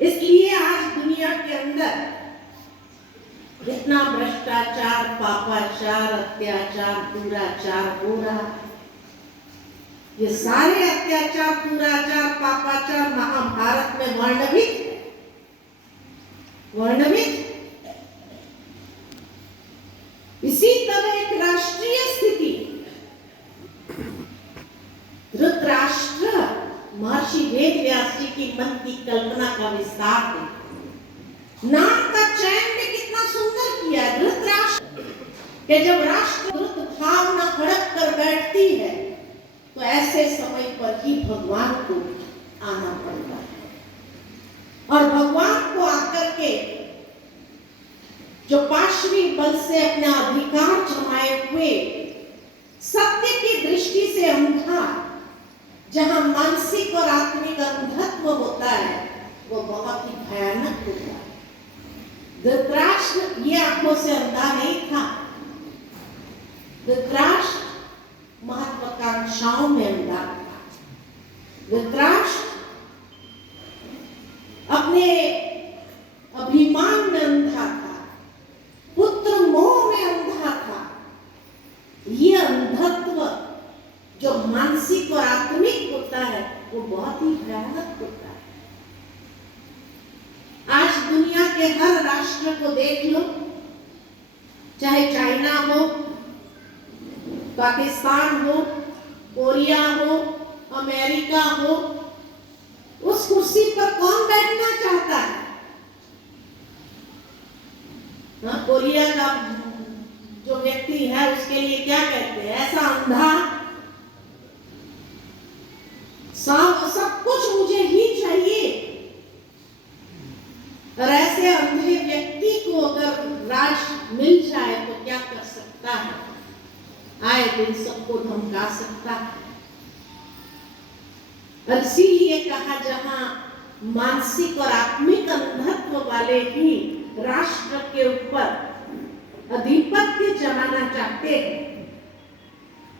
इसलिए आज दुनिया के अंदर जितना भ्रष्टाचार, पापाचार, अत्याचार, दुराचार हो रहा, ये सारे अत्याचार, दुराचार, पापाचार महाभारत में वर्णित इसी तरह एक राष्ट्रीय स्थिति धृतराष्ट्र महर्षि वेदव्यास जी की मन की कल्पना का विस्तार है। नाम का चयन भी कितना सुंदर किया धृतराष्ट्र कि जब राष्ट्र धृत भावना हड़प कर बैठती है तो ऐसे समय पर ही भगवान को आना पड़ता है और भगवान को आकर के जो पाशवी बल से अपना अधिकार जमाए हुए सत्य की दृष्टि से अंधा, जहां मानसिक और आत्मिक अंधत्व होता है वो बहुत ही भयानक होता है। धृतराष्ट्र ये आंखों से अंधा नहीं था, धृतराष्ट्र महत्वाकांक्षाओं में अंधा था। धृतराष्ट्र अपने अभिमान में अंधा था, पुत्र मोह में अंधा था। ये अंधत्व जो मानसिक और आत्मिक होता है वो बहुत ही भयानक होता है। आज दुनिया के हर राष्ट्र को देख लो, चाहे चाइना हो, पाकिस्तान हो, कोरिया हो, अमेरिका हो, उस कुर्सी पर कौन बैठना चाहता है? कोरिया का जो व्यक्ति है उसके लिए क्या कहते हैं? ऐसा अंधा, सब कुछ मुझे ही चाहिए। और ऐसे अंधे व्यक्ति को अगर राज मिल जाए तो क्या कर सकता है? आए दिन सबको धमका सकता है। और इसीलिए कहा जहां मानसिक और आत्मिक अंधत्व वाले ही राष्ट्र के ऊपर आधिपत्य जमाना चाहते हैं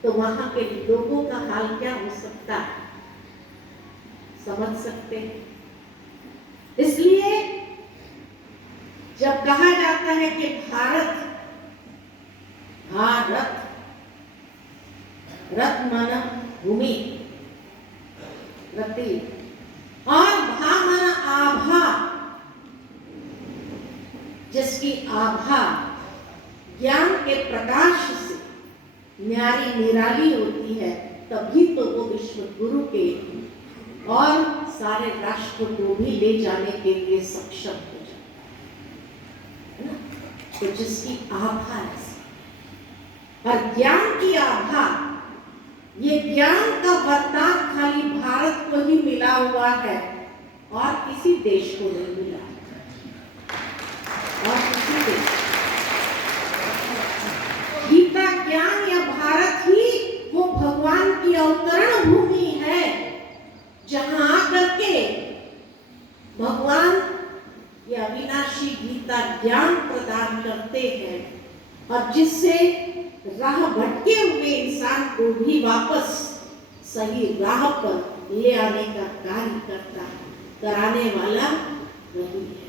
तो वहां के लोगों का हाल क्या हो सकता है, समझ सकते हैं। इसलिए जब कहा जाता है कि भारत रथ माना भूमि, रति, और भा माना आभा, जिसकी आभा ज्ञान के प्रकाश से न्यारी निराली होती है, तभी तो वो विश्व गुरु के और सारे राष्ट्र को भी ले जाने के लिए सक्षम हो जाता है ना। तो जिसकी आभा है और ज्ञान की आभा, ये ज्ञान का वरदान खाली भारत को ही मिला हुआ है और किसी देश को नहीं मिला, और किसी देश। गीता ज्ञान या भारत ही वो भगवान की अवतरण भूमि है जहां आकर के भगवान ये अविनाशी गीता ज्ञान प्रदान करते हैं और जिससे राह भटके हुए इंसान को भी वापस सही राह पर ले आने का कार्य करता है, कराने वाला वही है।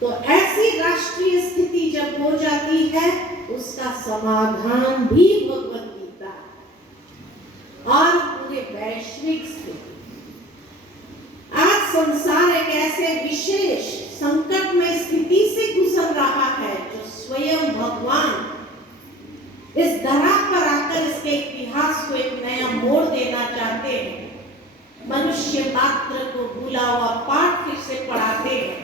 तो ऐसी राष्ट्रीय स्थिति जब हो जाती है उसका समाधान भी भगवत गीता और पूरे वैश्विक स्थिति। आज संसार एक ऐसे विशेष संकट में स्थिति से गुजर रहा है जो स्वयं भगवान इस धरा पर आकर इसके इतिहास को एक नया मोड़ देना चाहते हैं। मनुष्य मात्र को भूला हुआ पाठ फिर से पढ़ाते हैं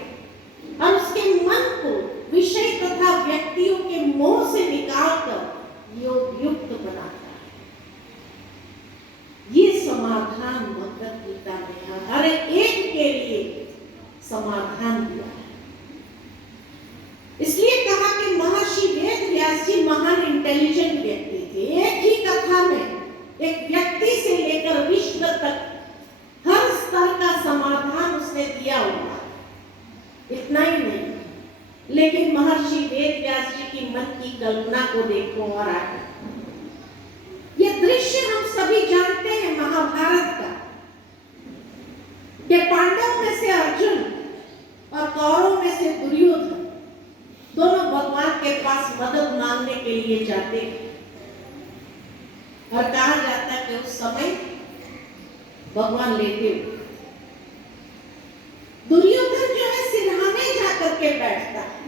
और उसके मन को विषय तथा व्यक्तियों के मोह से निकालकर योग युक्त बनाता है। ये समाधान भगवत गीता में है, हर एक के लिए समाधान दिया है। इसलिए कहा कि महर्षि वेदव्यास जी महान इंटेलिजेंट व्यक्ति थे। एक ही कथा में एक व्यक्ति से लेकर विश्व तक हर स्तर का समाधान उसने दिया हुआ। इतना ही नहीं, लेकिन महर्षि वेदव्यास जी की मन की कल्पना को देखो और आगे। ये दृश्य हम सभी जानते हैं महाभारत का, कि पांडवों में से और कौरवों में से दुर्योधन दोनों भगवान के पास मदद मांगने के लिए जाते हैं। और कहा जाता है कि उस समय भगवान लेटे हुए, दुर्योधन जो है सिरहाने जाकर के बैठता है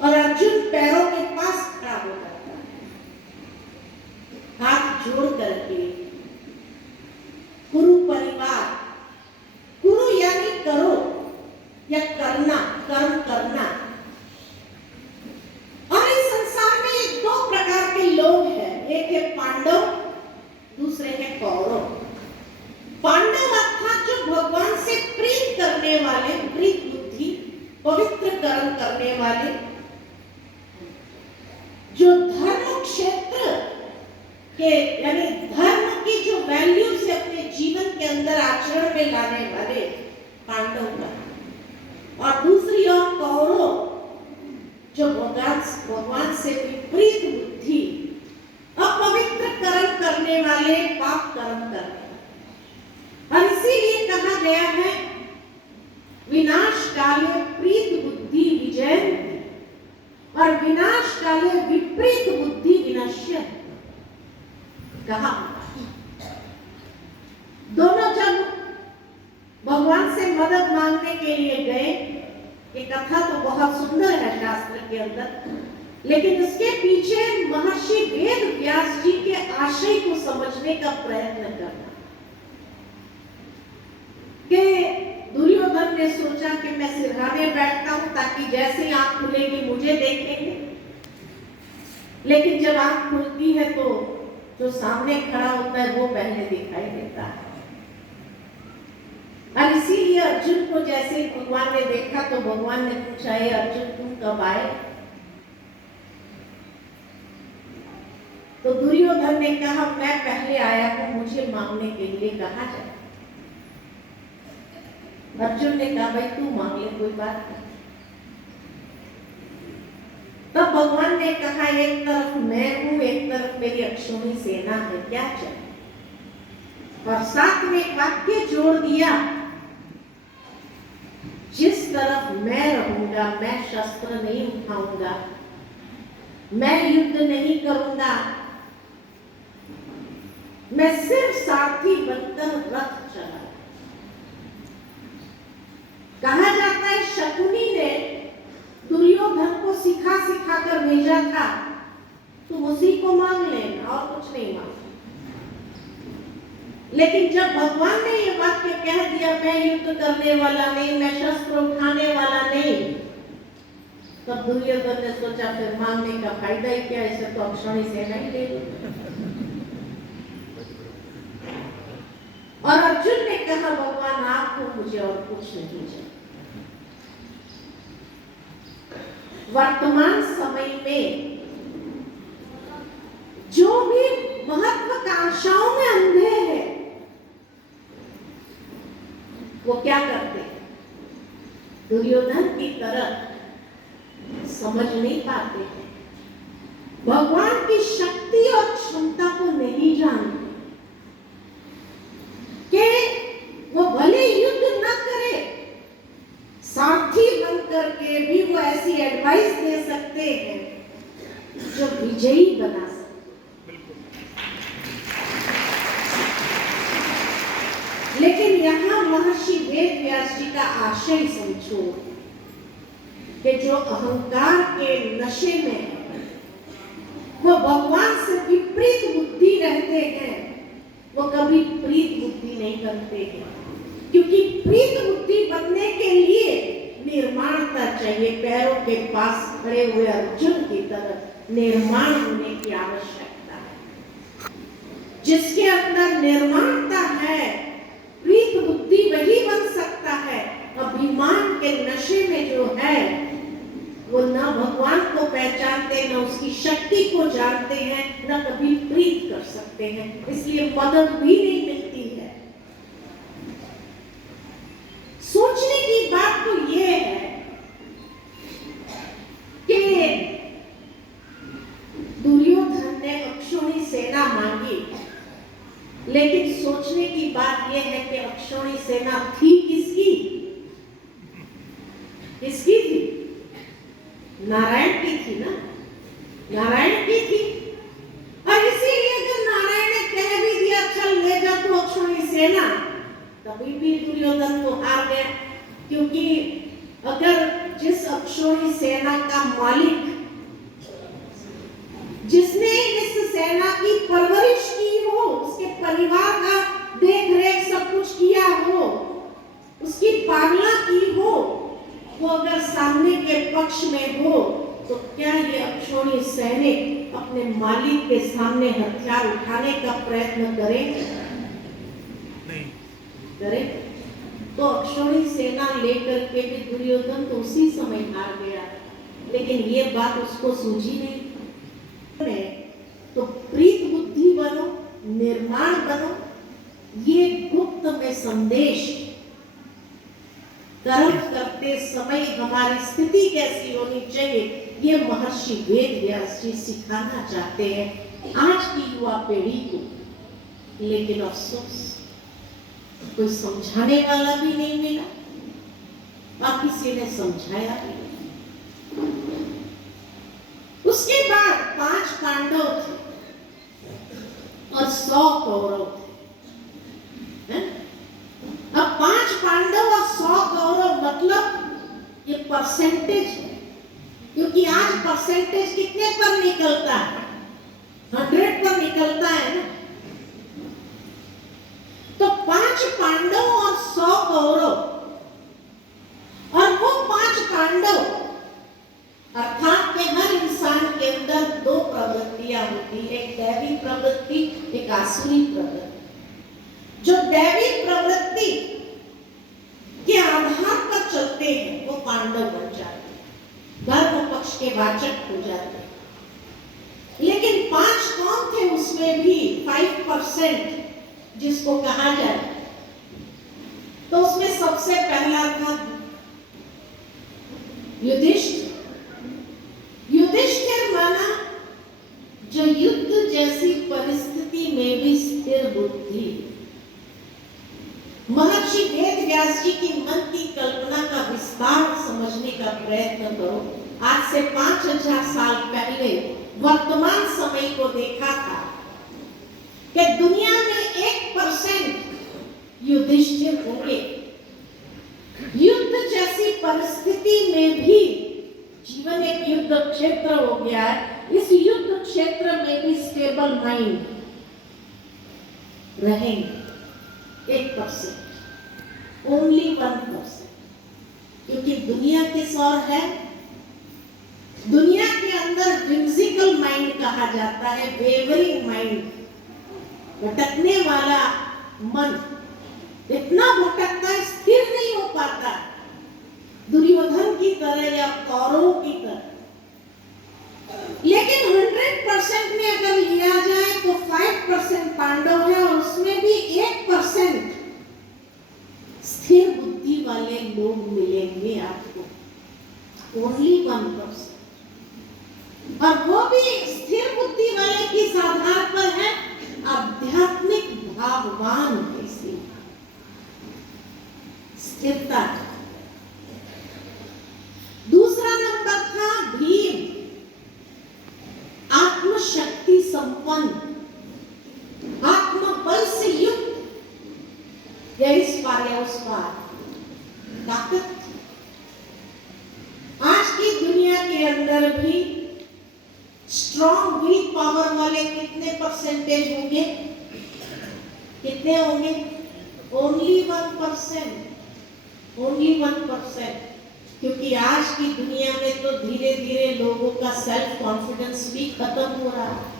और अर्जुन पैरों के पास खड़ा हो जाता है, हाथ जोड़ करके कुरु परिवार, कुरु यानी करो या करना, कर्म करना। और इस संसार में दो प्रकार के लोग हैं, एक है पांडव, दूसरे है कौरव। पांडव अर्थात जो भगवान से प्रीत करने वाले, प्रीत बुद्धि, पवित्र कर्म करने वाले, जो धर्म क्षेत्र के यानी धर्म की जो वैल्यू से अपने जीवन के अंदर आचरण में लाने वाले पांडव का, और दूसरी ओर कौरव जो भगवान से विपरीत बुद्धि, अपवित्र कर्म करने वाले, पाप कर्म करने। और इसीलिए कहा गया है विनाश काले प्रीत बुद्धि विजयन्ति और विनाश काले विपरीत बुद्धि विनश्यन्ति। कहा दोनों जब भगवान से मदद मांगने के लिए गए, ये कथा तो बहुत सुंदर है शास्त्र के अंदर, लेकिन इसके पीछे महर्षि वेद व्यास जी के आशय को समझने का प्रयत्न करना। कि दुर्योधन ने सोचा कि मैं सिरहाने बैठता हूं ताकि जैसे आंख खुलेगी मुझे देखेंगे, लेकिन जब आंख खुलती है तो जो सामने खड़ा होता है वो पहले दिखाई देता है। और इसीलिए अर्जुन को जैसे ही भगवान ने देखा तो भगवान ने पूछा, हे अर्जुन तुम कब आए? तो दुर्योधन ने कहा मैं पहले आया हूं, मुझे मांगने के लिए कहा जाए। अर्जुन ने कहा भाई तू मांग ले, कोई बात नहीं। तब भगवान ने कहा एक तरफ मैं हूं, एक तरफ मेरी अक्षौणी सेना है, क्या चाहिए? और साथ में एक वाक्य जोड़ दिया, जिस तरफ मैं रहूंगा मैं शस्त्र नहीं उठाऊंगा, मैं युद्ध नहीं करूंगा, मैं सिर्फ सारथी बनकर रथ चला। कहा जाता है शकुनी ने दुर्योधन को सिखा कर भेजा था, तुम उसी को मांग लेना और कुछ नहीं मांग। लेकिन जब भगवान ने ये वाक्य कह दिया मैं युद्ध करने वाला नहीं, मैं शस्त्र उठाने वाला नहीं, तब दुर्योधन ने सोचा फिर मांगने का फायदा ही क्या, इसे तो अक्षौणी सेना ही ले लो। और अर्जुन ने कहा भगवान आपको मुझे और कुछ नहीं चाहिए। वर्तमान समय में जो भी महत्वाकांक्षाओं में अंधे हैं वो क्या करते हैं? दुर्योधन की तरह समझ नहीं पाते हैं, भगवान की शक्ति और क्षमता को नहीं जानते कि वो भले युद्ध न करे, सारथी बन करके भी वो ऐसी एडवाइस दे सकते हैं जो विजयी बना सकते। लेकिन यहाँ महर्षि वेद व्यास जी का आशय समझो कि जो अहंकार के नशे में वो भगवान से विपरीत बुद्धि रहते हैं, वो कभी प्रीत बुद्धि नहीं करते हैं, क्योंकि प्रीत बुद्धि बनने के लिए निर्माणता चाहिए। पैरों के पास खड़े हुए अर्जुन की तरह निर्माण होने की आवश्यकता है। जिसके अंदर निर्माणता है, प्रीत बुद्धि वही बन सकता है। अभिमान के नशे में जो है वो न भगवान को पहचानते, न उसकी शक्ति को जानते हैं, न कभी प्रीत कर सकते हैं, इसलिए मदद भी नहीं मिलती है। सोचने की बात तो ये है कि दुर्योधन ने अक्षौणी सेना मांगी, लेकिन सोचने की बात यह है कि अक्षौणी सेना थी किसकी? नारायण की थी। और इसीलिए जब नारायण ने कह भी दिया चल ले जा तू अक्षौणी सेना, तभी भी दुर्योधन तो हार गया। क्योंकि अगर जिस अक्षौणी सेना का मालिक, जिसने इस सेना की परवरिश की हो, उसके परिवार का देख रेख सब कुछ किया हो, उसकी पालना की हो, वो अगर सामने के पक्ष में हो, तो क्या ये अक्षौणी सैनिक अपने मालिक के सामने हथियार उठाने का प्रयत्न करेंगे? नहीं करे। तो अक्षौणी सेना लेकर के भी दुर्योधन तो उसी समय हार गया। लेकिन ये बात उसको सूझी नहीं। तो प्रीत बुद्धि बनो, निर्माण बनो, ये गुप्त में संदेश। कर्म करते समय हमारी स्थिति कैसी होनी चाहिए, ये महर्षि वेदव्यास जी सिखाना चाहते हैं आज की युवा पीढ़ी को। लेकिन अफसोस कोई समझाने वाला भी नहीं मिला, और किसी ने समझाया भी नहीं। उसके बाद 5 पांडव थे और 100 कौरव थे। अब 5 पांडव और 100 कौरव, मतलब ये परसेंटेज है। क्योंकि आज परसेंटेज कितने पर निकलता है? 100 पर निकलता है ना। तो 5 पांडव और 100 कौरव, और वो 5 पांडव अर्थात के हर इंसान के अंदर 2 प्रवृत्तियां होती है, एक दैवी प्रवृत्ति, एक आसुरी प्रवृत्ति। जो दैवी प्रवृत्ति के आधार पर चलते हैं वो पांडव बन जाते हैं, धर्म पक्ष के वाचक हो जाते हैं। लेकिन 5 कौन थे? उसमें भी 5% जिसको कहा जाए, तो उसमें सबसे पहला था युधिष्ठिर। युधिष्ठिर माना जो युद्ध जैसी परिस्थिति में भी स्थिर बुद्धि। महर्षि वेदव्यास जी की मन की कल्पना का विस्तार समझने का प्रयत्न करो। आज से 5000 साल पहले वर्तमान समय को देखा था कि दुनिया में 1% युधिष्ठिर होंगे। युद्ध जैसी परिस्थिति में भी जीवन एक युद्ध क्षेत्र हो गया है। इस युद्ध क्षेत्र में भी स्टेबल माइंड रहेंगे 1%, ओनली 1%। क्योंकि दुनिया किस और है? दुनिया के अंदर विम्सिकल माइंड कहा जाता है, वेवरिंग माइंड, भटकने वाला मन। इतना भटकता है, स्थिर नहीं हो पाता, दुर्योधन की तरह या कौरवों की तरह। लेकिन 100% में अगर लिया जाए तो 5% पांडव है, और उसमें भी 1% स्थिर बुद्धि वाले लोग मिलेंगे आपको, ओनली 1%। और वो भी स्थिर बुद्धि वाले किस आधार पर है? आध्यात्मिक भाववान है, स्थिरता। दूसरा नंबर था भीम, आत्मशक्ति संपन्न, आत्मबल से युक्त, या इस पार या उस पार ताकत। आज की दुनिया के अंदर भी स्ट्रॉन्ग विल पावर वाले कितने परसेंटेज होंगे? कितने होंगे? Only 1%, only 1%। क्योंकि आज की दुनिया में तो धीरे धीरे लोगों का सेल्फ कॉन्फिडेंस भी खत्म हो रहा है।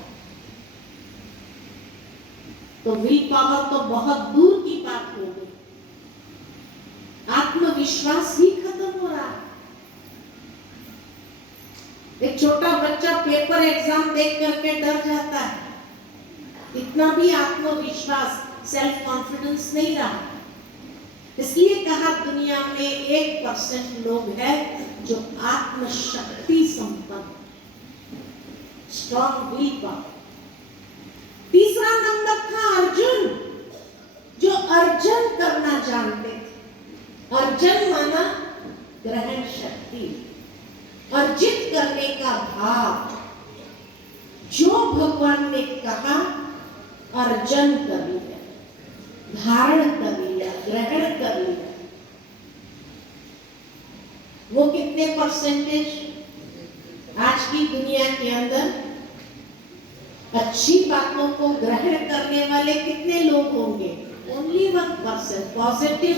तो विल पावर तो बहुत दूर की बात हो गई, आत्मविश्वास ही खत्म हो रहा है। एक छोटा बच्चा पेपर एग्जाम देख करके डर जाता है, इतना भी आत्मविश्वास, सेल्फ कॉन्फिडेंस नहीं रहा। इसलिए कहा दुनिया में 1% लोग हैं जो आत्मशक्ति संपन्न, स्ट्रॉन्ग विल पावर। तीसरा नंबर था अर्जुन, जो अर्जन करना जानते थे। अर्जन माना ग्रहण शक्ति, अर्जित करने का भाव। जो भगवान ने कहा अर्जन कर लिया, धारण कर लिया, ग्रहण कर लिया। वो कितने परसेंटेज आज की दुनिया के अंदर अच्छी बातों को ग्रहण करने वाले कितने लोग होंगे? Only 1% positive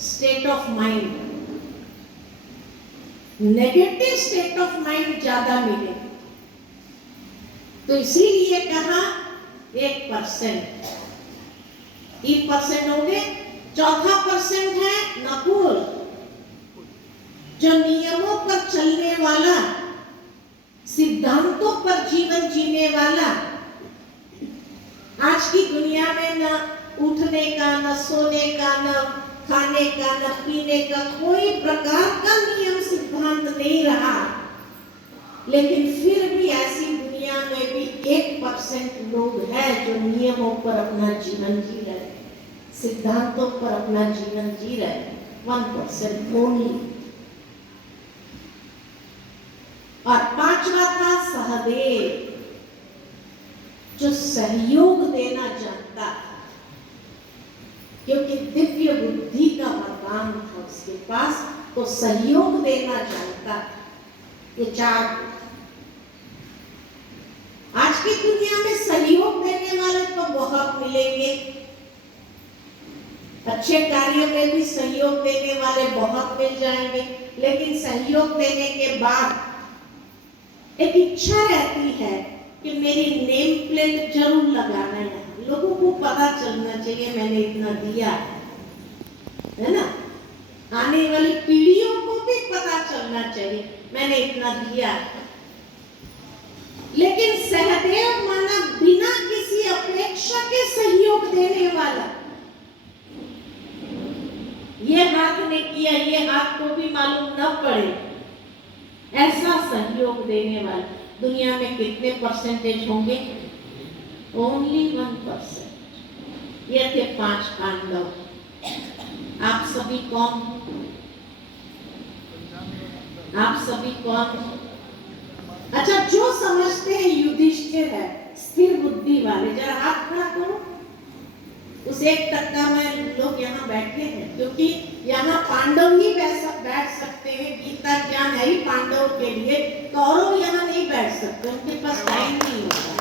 state of mind, negative state of mind ज्यादा मिले। तो इसीलिए कहा 1%, 3% हो गए। चौथा परसेंट है नकुल, जो नियमों पर चलने वाला, सिद्धांतों पर जीवन जीने वाला। आज की दुनिया में न उठने का, न सोने का, न खाने का, न पीने का कोई प्रकार का नियम सिद्धांत नहीं रहा, लेकिन फिर भी ऐसी दुनिया में भी 1% लोग हैं जो नियमों पर अपना जीवन जी रहे, सिद्धांतों पर अपना जीवन जी रहे। 1% ओनली। और पांचवा था सहदेव, जो सहयोग देना जानता था, क्योंकि दिव्य बुद्धि का वरदान था उसके पास, तो सहयोग देना जानता था। ये 4। आज की दुनिया में सहयोग देने वाले तो बहुत मिलेंगे, अच्छे कार्य में भी सहयोग देने वाले बहुत मिल जाएंगे, लेकिन सहयोग देने के बाद एक इच्छा रहती है कि मेरी नेम प्लेट जरूर लगाना है, लोगों को पता चलना चाहिए मैंने इतना दिया है ना, आने वाली पीढ़ियों को भी पता चलना चाहिए मैंने इतना दिया। लेकिन सहदेव माना बिना किसी अपेक्षा के सहयोग देने वाला। ये हाथ ने किया, ये हाथ को भी मालूम न पड़े, ऐसा सहयोग देने वाला। दुनिया में कितने परसेंटेज होंगे? ओनली 1%। ये थे 5 पांडव। आप सभी कौन? आप सभी कौन? अच्छा, जो समझते हैं युधिष्ठिर है, स्थिर बुद्धि वाले, जरा हाथ खड़ा करो। उस 1% में लोग यहाँ बैठे हैं, क्योंकि यहाँ पांडव ही बैठ सकते हैं। गीता ज्ञान है ही पांडव के लिए, कौरव यहाँ नहीं बैठ सकते, उनके पास टाइम नहीं होता।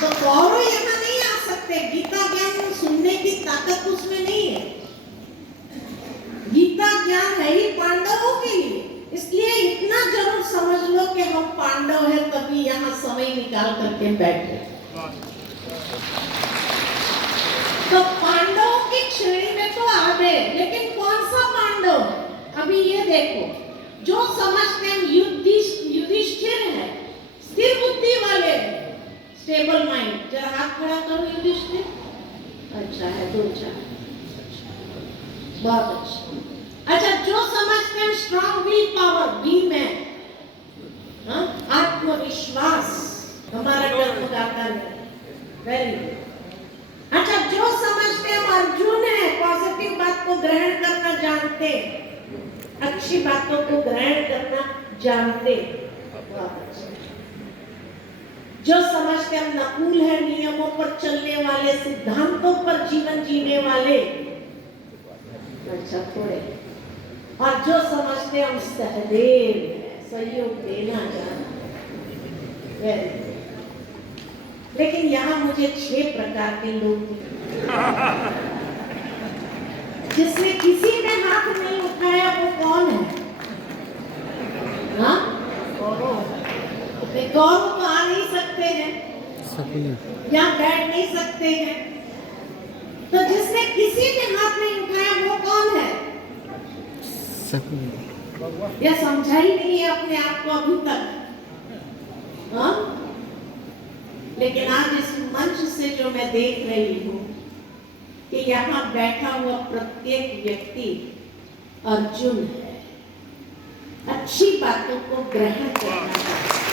तो कौरव यहाँ नहीं आ सकते, गीता ज्ञान सुनने की ताकत उसमें नहीं है। गीता ज्ञान है ही पांडवों के लिए, इसलिए इतना जरूर समझ लो कि हम पांडव हैं, तभी यहाँ समय निकाल करके बैठे। तो पांडवों की श्रेणी में तो आ गए, लेकिन कौन सा पांडव? अभी ये देखो, जो समझते हैं युधिष्ठिर है, स्थिर बुद्धि वाले, स्टेबल माइंड। जरा हाथ खड़ा करो युधिष्ठिर। अच्छा है, 2-4, बहुत अच्छा। अच्छा, जो समझते हैं स्ट्रॉन्ग विल पावर, बी में आत्मविश्वास, हमारा कर्मदाता है, वेरी गुड। अच्छा, जो समझते हैं अर्जुन है, पॉजिटिव बात को ग्रहण करना जानते, अच्छी बातों को ग्रहण करना जानते, जो समझते हम नकुल है, नियमों पर चलने वाले, सिद्धांतों पर जीवन जीने वाले, अच्छा थोड़े। और जो समझते हम सहदेव है, सहयोग देना जानते, लेकिन यहाँ मुझे 6 प्रकार के लोग जिसने किसी ने हाथ नहीं उठाया, वो कौन है? हाँ, गौरव तो आ नहीं सकते हैं, यहाँ बैठ नहीं सकते हैं। तो जिसने किसी ने हाथ नहीं उठाया वो कौन है? यह समझा ही नहीं है अपने आप को अभी तक। हाँ? लेकिन आज इस मंच से जो मैं देख रही हूँ कि यहाँ बैठा हुआ प्रत्येक व्यक्ति अर्जुन है, अच्छी बातों को ग्रहण करना चाहिए।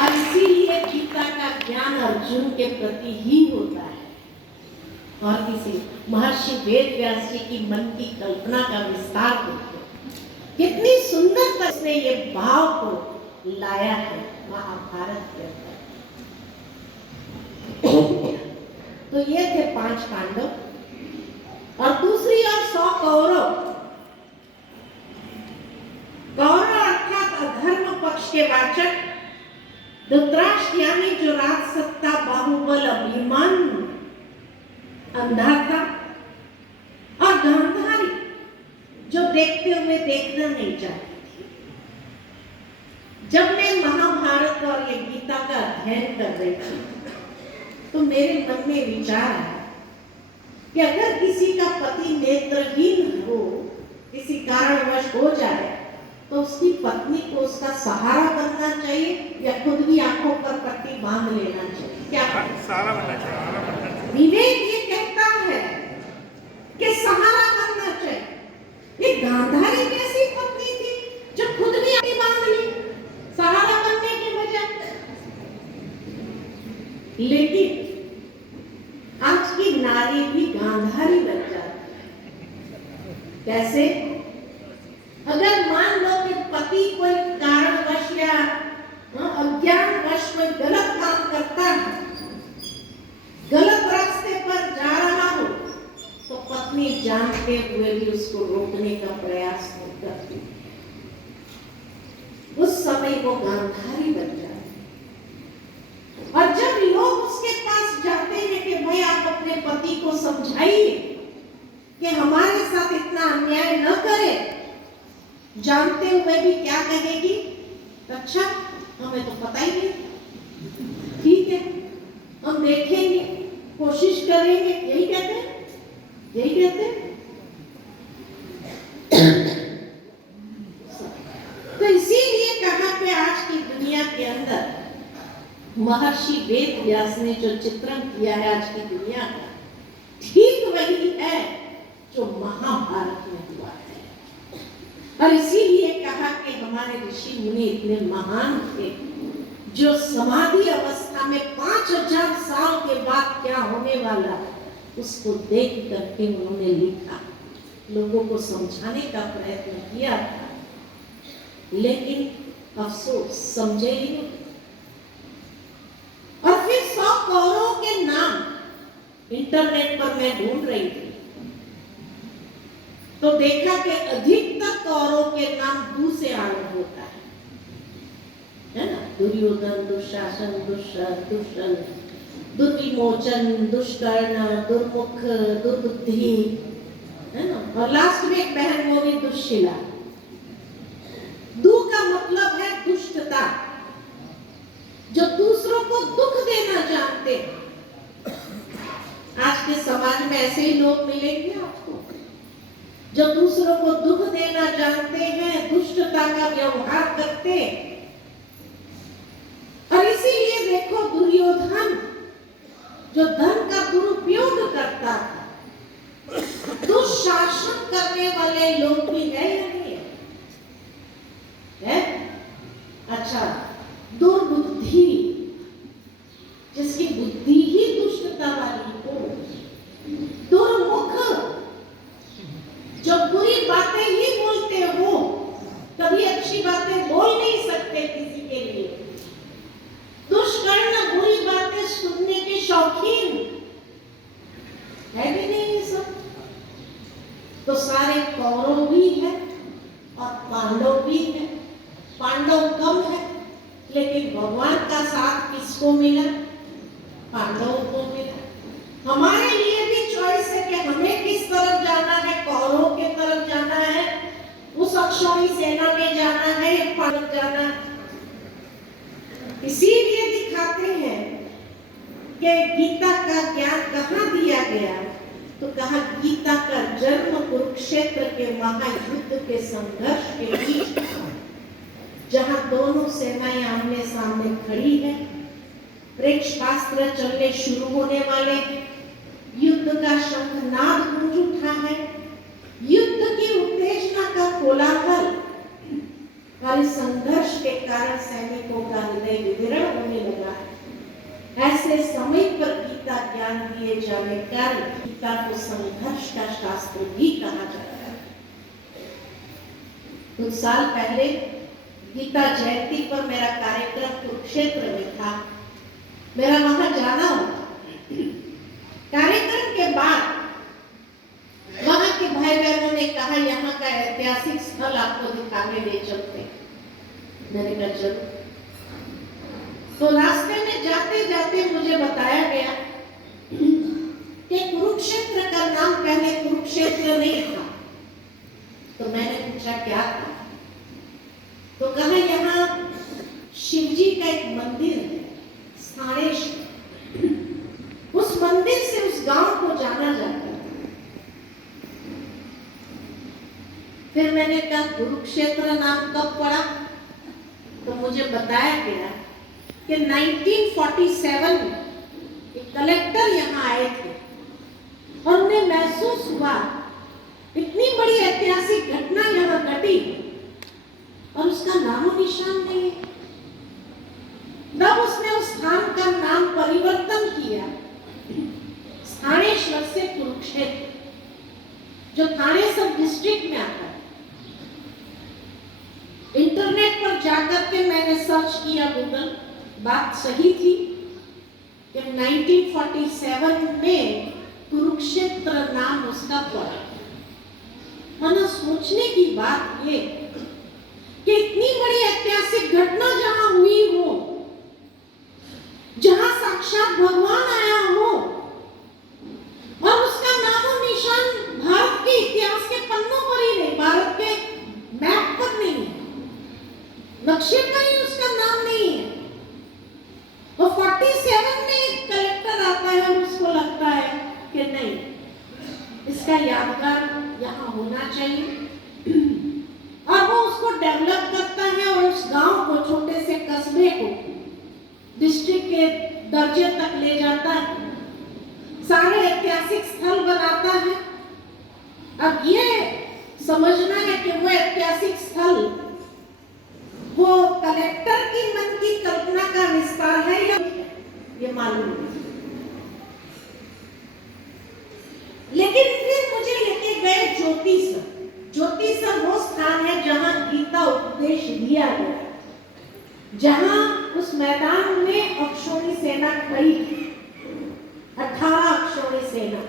और इसीलिए गीता का ज्ञान अर्जुन के प्रति ही होता है, और किसी महर्षि वेद व्यास जी की मन की कल्पना का विस्तार होता है। कितनी सुंदर तरह से ये भाव को लाया है महाभारत के अंदर। तो ये थे 5 पांडव और दूसरी ओर 100 कौरव। कौरव अर्थात अधर्म पक्ष के वाचक धृतराष्ट्र यानी जो राजसत्ता बाहुबल अभिमान अंधा था, और गांधारी जो देखते हुए देखना नहीं चाहती थी। जब मैं महाभारत और ये गीता का अध्ययन कर रही थी तो मेरे मन में विचार आया कि अगर किसी का पति नेत्रहीन हो, किसी कारणवश हो जाए, तो उसकी पत्नी को उसका सहारा बनना चाहिए या खुद भी आंखों पर पट्टी बांध लेना चाहिए? क्या सहारा बनना चाहिए? विवेक ये कहता है कि सहारा बनना चाहिए। ये गांधारी कैसी पत्नी थी जो खुद भी पट्टी बांध ली सहारा बनने के बजाय? लेकिन आज की नारी भी गांधारी बन जाती है। कैसे? अगर मान लो कि पति कोई कारणवश या अज्ञानवश कोई गलत काम करता है, गलत रास्ते पर जा रहा हो, तो पत्नी जानते हुए भी उसको रोकने का प्रयास नहीं करती। उस समय वो गांधारी बन जाती। और जब लोग उसके पास जाते हैं कि भाई आप अपने पति को समझाइए कि हमारे साथ इतना अन्याय न करे, जानते हुए भी क्या कहेगी? अच्छा, हमें तो पता ही नहीं, ठीक है, हम देखेंगे, कोशिश करेंगे, यही कहते हैं, यही कहते हैं। तो इसीलिए कहा कि आज की दुनिया के अंदर महर्षि वेद व्यास ने जो चित्रण किया है आज की दुनिया का, ठीक वही है जो महाभारत में हुआ है। और इसीलिए कहा कि हमारे ऋषि मुनि इतने महान थे जो समाधि अवस्था में 5000 साल के बाद क्या होने वाला उसको देख करके उन्होंने लिखा, लोगों को समझाने का प्रयत्न किया था, लेकिन अफसोस समझे ही नहीं। और फिर 100 कौरवों के नाम इंटरनेट पर मैं ढूंढ रही थी तो देखा कि अधिकतर कौरवों के नाम दू से आरंभ होता है ना? दुर्योधन, दुशासन, दुष्यंत, दुर्विमोचन, दुष्कर्ण, दुर्मुख, दुर्बुद्धि, है ना? और लास्ट में एक बहन वो भी दुश्शीला। दू का मतलब है दुष्टता, जो दूसरों को दुख देना चाहते। आज के समाज में ऐसे ही लोग मिलेंगे आपको जो दूसरों को दुख देना जानते हैं, दुष्टता का व्यवहार करते। और इसीलिए देखो दुर्योधन जो धन का दुरुपयोग करता था, दुशासन करने वाले लोग भी है या नहीं है? अच्छा, दुर्बुद्धि, जिसकी बुद्धि ही दुष्टता वाली हो, दुर्मुख जो बुरी बातें ही बोलते हो, कभी अच्छी बातें बोल नहीं सकते किसी के लिए, दुष्कर्ण बुरी बातें सुनने के शौकीन है भी नहीं ये सब। तो सारे कौरव भी है और पांडव भी है। पांडव कम है लेकिन भगवान का साथ किसको मिला? पांडवों को मिला। हमारे लिए भी चॉइस है कि हमें किस तरफ जाना है, कौरवों के तरफ जाना है, उस अक्षौणी सेना में जाना है या पांडव जाना है। इसीलिए दिखाते हैं कि गीता का ज्ञान कहाँ दिया गया, तो कहा गीता का जन्म कुरुक्षेत्र के महायुद्ध के संघर्ष के बीच, जहां दोनों सेनाएं आमने सामने खड़ी है, प्रेक्षास्त्र चलने शुरू होने वाले, युद्ध का शंखनाद गूंज उठा है, युद्ध की उत्तेजना का कोलाहल, और इस संघर्ष के कारण सैनिकों का हृदय विदीर्ण होने लगा है। ऐसे समय पर गीता ज्ञान दिए जाने का गीता को संघर्ष का शास्त्र भी कहा जाता है। कुछ साल पहले गीता जयंती पर मेरा कार्यक्रम कुरुक्षेत्र में था, मेरा वहां जाना हुआ। कार्यक्रम के बाद वहां के भाई बहनों ने कहा यहाँ का ऐतिहासिक स्थल आपको दिखाने ले चलते हैं। मैंने कहा चलो। तो रास्ते में जाते जाते मुझे बताया गया कि कुरुक्षेत्र का नाम पहले कुरुक्षेत्र नहीं था। तो मैंने पूछा क्या था? तो कहा यहाँ शिवजी का एक मंदिर है, स्थानेश्वर। उस मंदिर से उस गांव को जाना जाता है। फिर मैंने कहा कुरुक्षेत्र नाम कब पड़ा? तो मुझे बताया गया कि 1947 में एक कलेक्टर यहाँ आए थे और उन्हें महसूस हुआ इतनी बड़ी ऐतिहासिक घटना यहाँ घटी और उसका नामो निशान नहीं है। तब उसने उस स्थान का नाम परिवर्तन किया, स्थानेश्वर से कुरुक्षेत्र, जो थाने सब डिस्ट्रिक्ट में आता है। इंटरनेट पर जाकर के मैंने सर्च किया, गूगल, बात सही थी कि 1947 में कुरुक्षेत्र नाम उसका पड़ा। मना सोचने की बात ये कि इतनी बड़ी ऐतिहासिक घटना जहां हुई हो, जहां साक्षात भगवान आया हो और उसका नामो निशान भारत के इतिहास के पन्नों पर ही नहीं, भारत के मैप पर नहीं है, नक्शे पर ही उसका नाम नहीं है। और 47 में एक कलेक्टर आता है और उसको लगता है कि नहीं, इसका यादगार यहाँ होना चाहिए, और वो उसको डेवलप करता है और उस गांव को, छोटे से कस्बे को डिस्ट्रिक्ट के दर्जे तक ले जाता है, सारे ऐतिहासिक स्थल बनाता है। अब ये समझना है कि वो ऐतिहासिक स्थल वो कलेक्टर की मन की कल्पना का विस्तार है या ये मालूम नहीं। लेकिन फिर मुझे लेके गए ज्योतिसर। ज्योतिसर वो स्थान है जहां गीता उपदेश दिया गया, जहां उस मैदान में अक्षौणी सेना खड़ी थी, 18 अक्षौणी सेना।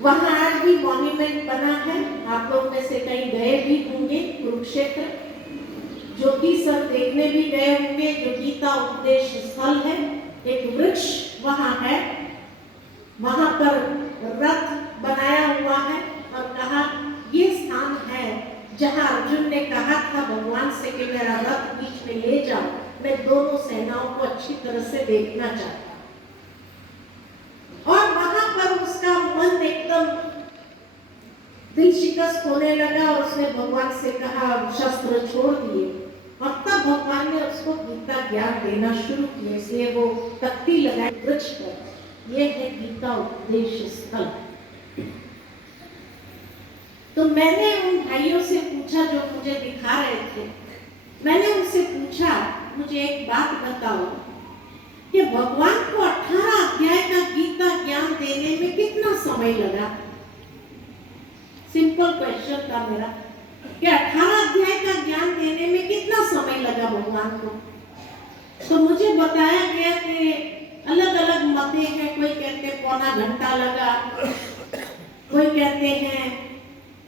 वहां आज भी मॉन्यूमेंट बना है, आप लोग में से कई गए भी होंगे कुरुक्षेत्र, ज्योतिसर देखने भी गए होंगे, जो गीता उपदेश स्थल है। एक वृक्ष वहां है, वहां पर रथ बनाया हुआ है और कहा ये स्थान है जहां अर्जुन ने कहा था भगवान से कि मेरा रथ बीच में ले जाओ, मैं दोनों सेनाओं को अच्छी तरह से देखना चाहता। और वहां पर उसका मन एकदम दिल शिकस्त होने लगा और उसने भगवान से कहा, शस्त्र छोड़ दिए, और तब भगवान ने उसको गीता ज्ञान देना शुरू किया। इसलिए वो तख्ती लगाई वृक्ष पर, ये है गीता उपदेश स्थल। तो मैंने उन भाइयों से पूछा जो मुझे दिखा रहे थे, मैंने उनसे पूछा, मुझे एक बात बताओ कि भगवान को 18 अध्याय का गीता ज्ञान देने में कितना समय लगा? सिंपल क्वेश्चन था मेरा कि 18 अध्याय का ज्ञान देने में कितना समय लगा भगवान को? तो मुझे बताया गया कि अलग अलग मतें हैं, कोई कहते हैं पौना घंटा लगा, कोई कहते हैं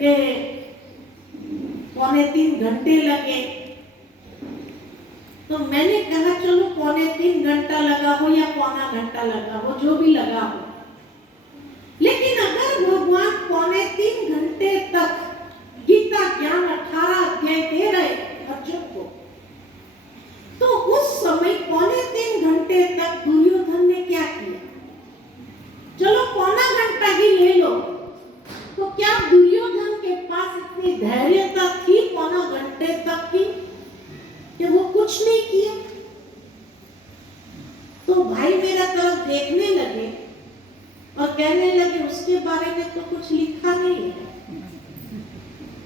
कि 2.25 घंटे लगे। तो मैंने कहा चलो 2.25 घंटा लगा हो या पौना घंटा लगा हो, जो भी लगा हो, लेकिन अगर भगवान 2.25 घंटे तक गीता ज्ञान 18 अध्याय दे रहे अर्जुन को, तो उस समय 2.25 घंटे तक दुर्योधन ने क्या किया? चलो पौना घंटा ही ले लो, तो क्या दुर्योधन के पास इतनी धैर्यता थी पौना घंटे तक की कि वो कुछ नहीं किया? तो भाई मेरा तरफ देखने लगे और कहने लगे उसके बारे में तो कुछ लिखा नहीं है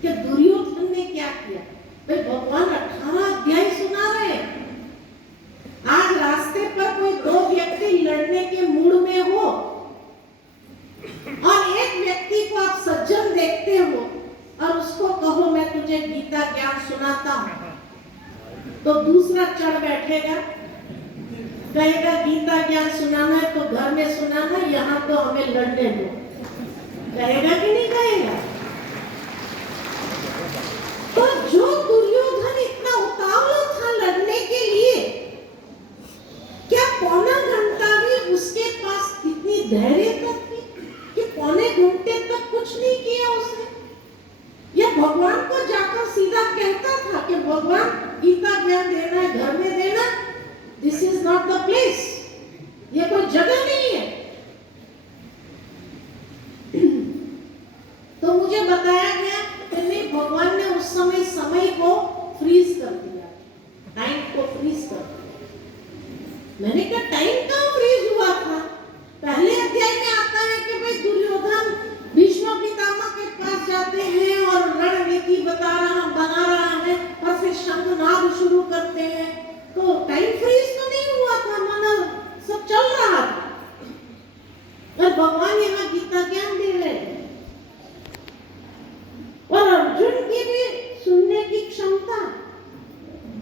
कि दुर्योधन ने क्या किया। भाई भगवान 18 अध्याय सुना रहे हैं। आज रास्ते पर कोई 2 व्यक्ति लड़ने के मूड में हो और एक व्यक्ति को आप सज्जन देखते हो और उसको कहो गीता ज्ञान सुनाता हूं तो दूसरा चढ़ बैठेगा, कहेगा गीता ज्ञान सुनाना है तो घर में सुनाना, यहाँ तो हमें लड़ने दो। कहेगा कि नहीं कहेगा? तो जो दुर्योधन इतना उतावला था लड़ने के लिए, क्या पौना घंटा भी उसके पास इतनी धैर्यता थी कि पौने घंटे तक कुछ नहीं किया उसने? या भगवान को जाकर सीधा कहता था कि भगवान गीता ज्ञान देना है घर में देना, this is not the place, ये कोई जगह नहीं है। तो मुझे बताया गया कि नहीं, भगवान ने उस समय को फ्रीज कर दिया, टाइम को फ्रीज कर दिया। मैंने कहा टाइम कहाँ फ्रीज हुआ था? पहले अध्याय में आता है कि भाई दुर्योधन भीष्म पितामह के पास जाते हैं और रणनीति बना रहा है और फिर शंखनाद शुरू करते हैं, तो टाइम फ्रीज तो नहीं हुआ था, माना सब चल रहा था। और भगवान यहाँ गीता ज्ञान दे रहे हैं और अर्जुन की भी सुनने की क्षमता,